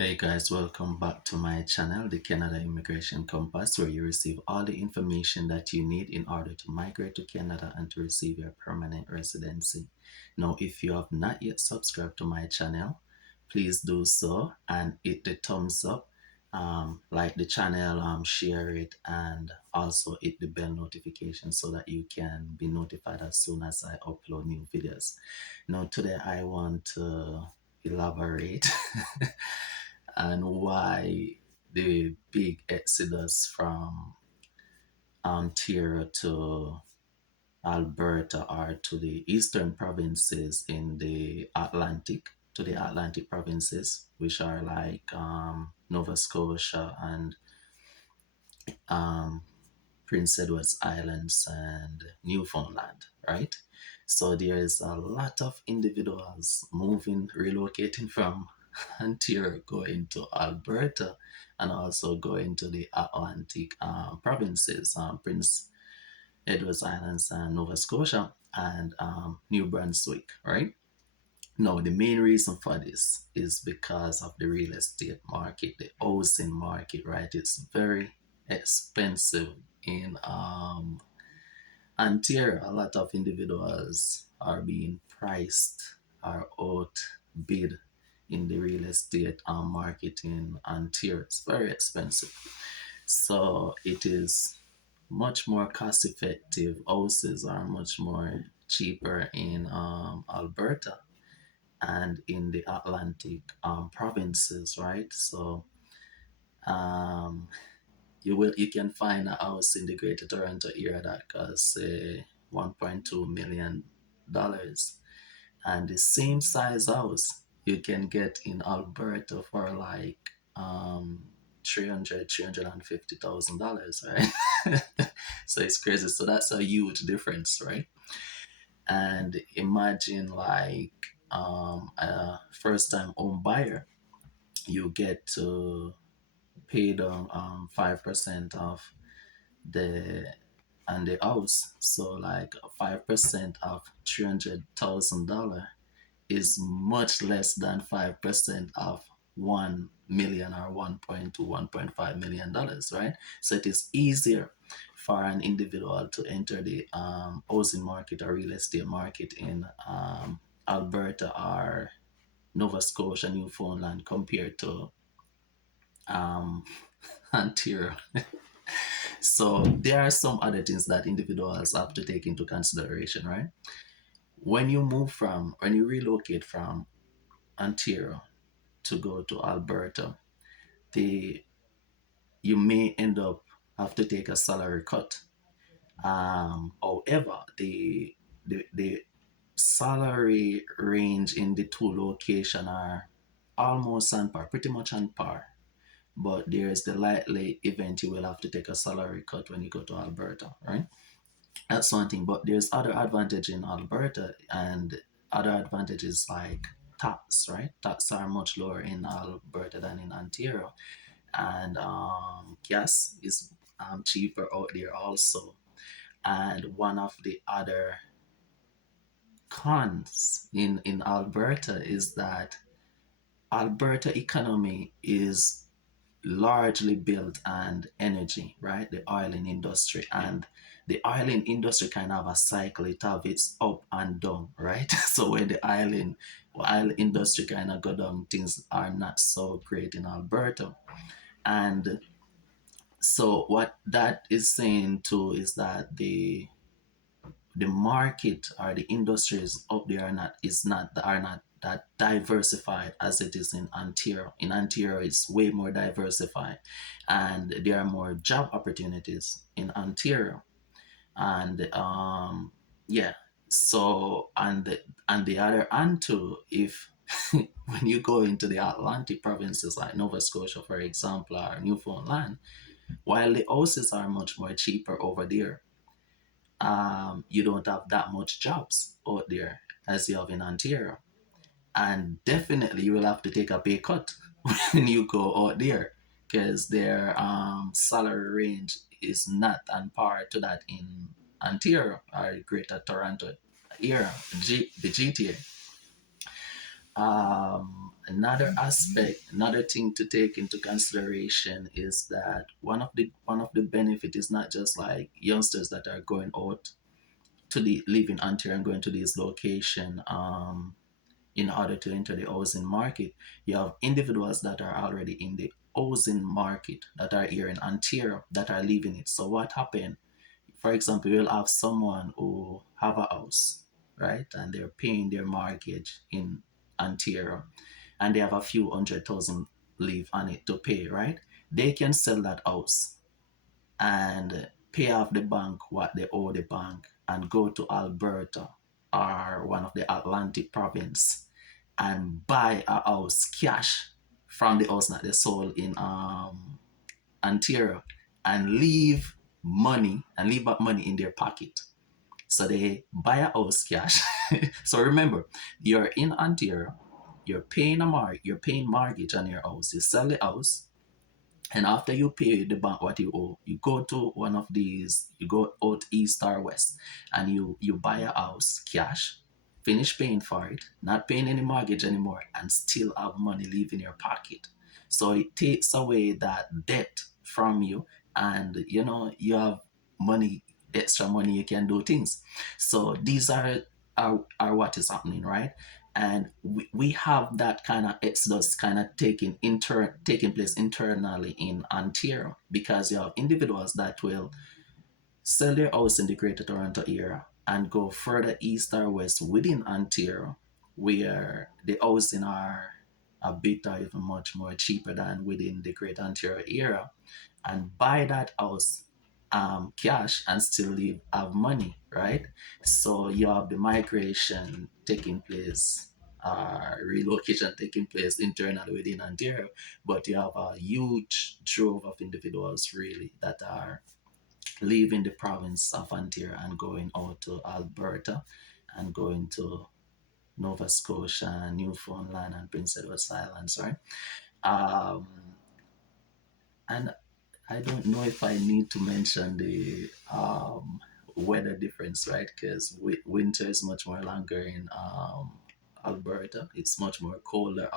Hey guys, welcome back to my channel, the Canada Immigration Compass, where you receive all the information that you need in order to migrate to Canada and to receive your permanent residency. Now, if you have not yet subscribed to my channel, please do so and hit the thumbs up, like the channel, share it, and also hit the bell notification so that you can be notified as soon as I upload new videos. Now, today I want to elaborate and why the big exodus from Ontario to Alberta or to the eastern provinces in the Atlantic, to the Atlantic provinces, which are like Nova Scotia and um, Prince Edward's Islands and Newfoundland, right? So there is a lot of individuals moving, relocating from Ontario, going to Alberta, and also going to the Atlantic provinces, Prince Edward's Islands and Nova Scotia and New Brunswick, right? No, the main reason for this is because of the real estate market, the housing market, right? It's very expensive in Ontario. A lot of individuals are being priced or outbid in the real estate market in Ontario. It's very expensive. So it is much more cost effective. Houses are much more cheaper in Alberta and in the Atlantic provinces, right? So um, you can find a house in the Greater Toronto area that costs $1.2 million, and the same size house you can get in Alberta for like um, $350,000, right? So it's crazy. So that's a huge difference, right? And imagine like a first time home buyer, you get to pay down 5% of the and the house. So like 5% of $300,000 is much less than 5% of 1 million or 1.2, $1.5 million, right? So it is easier for an individual to enter the housing market or real estate market in Alberta or Nova Scotia, Newfoundland compared to um, Ontario. So there are some other things that individuals have to take into consideration, right? When you relocate from Ontario to go to Alberta, the you may end up have to take a salary cut. However, the salary range in the two locations are almost on par, pretty much on par. But there's the likely event you will have to take a salary cut when you go to Alberta, right? That's one thing. But there's other advantage in Alberta and other advantages like tax, right? Tax are much lower in Alberta than in Ontario, and gas is cheaper out there also. And one of the other cons in Alberta is that Alberta economy is largely built on energy, right? The oiling industry. And the oiling industry kind of have a cycle, it have its up and down, right? So when the oil industry kind of go down, things are not so great in Alberta. And so what that is saying too is that the market or the industries up there are not that diversified as it is in Ontario. In Ontario, it's way more diversified, and there are more job opportunities in Ontario. And yeah, so and the other hand too, if when you go into the Atlantic provinces like Nova Scotia, for example, or Newfoundland, while the houses are much more cheaper over there, you don't have that much jobs out there as you have in Ontario. And definitely you will have to take a pay cut when you go out there because their salary range is not on par to that in Ontario or Greater Toronto area, the GTA. Another aspect, another thing to take into consideration is that one of the benefit is not just like youngsters that are going out to the live in Ontario and going to this location in order to enter the housing market. You have individuals that are already in the housing market that are here in Ontario that are living it. So what happened? For example, you'll have someone who have a house, right? And they're paying their mortgage in Ontario and they have a few 100,000 leave on it to pay, right? They can sell that house and pay off the bank what they owe the bank and go to Alberta or one of the Atlantic province and buy a house cash from the house that they sold in Ontario and leave that money in their pocket. So they buy a house cash. So remember, you're in Ontario, you're paying mortgage on your house. You sell the house, and after you pay the bank what you owe, you go to one of these, you go out east or west, and you buy a house cash, finish paying for it, not paying any mortgage anymore, and still have money leaving your pocket. So it takes away that debt from you, and you have money, extra money, you can do things. So these are what is happening, right? And we have that kind of exodus kind of taking place internally in Ontario because you have individuals that will sell their house in the Greater Toronto area and go further east or west within Ontario, where the housing are a bit or even much more cheaper than within the Greater Ontario area, and buy that house cash and still have money, right? So you have the migration taking place, relocation taking place internally within Ontario, but you have a huge drove of individuals really that are leaving the province of Ontario and going out to Alberta and going to Nova Scotia, Newfoundland, and Prince Edward Islands, right? Um, and I don't know if I need to mention the weather difference, right? Because winter is much more longer in Alberta. It's much more colder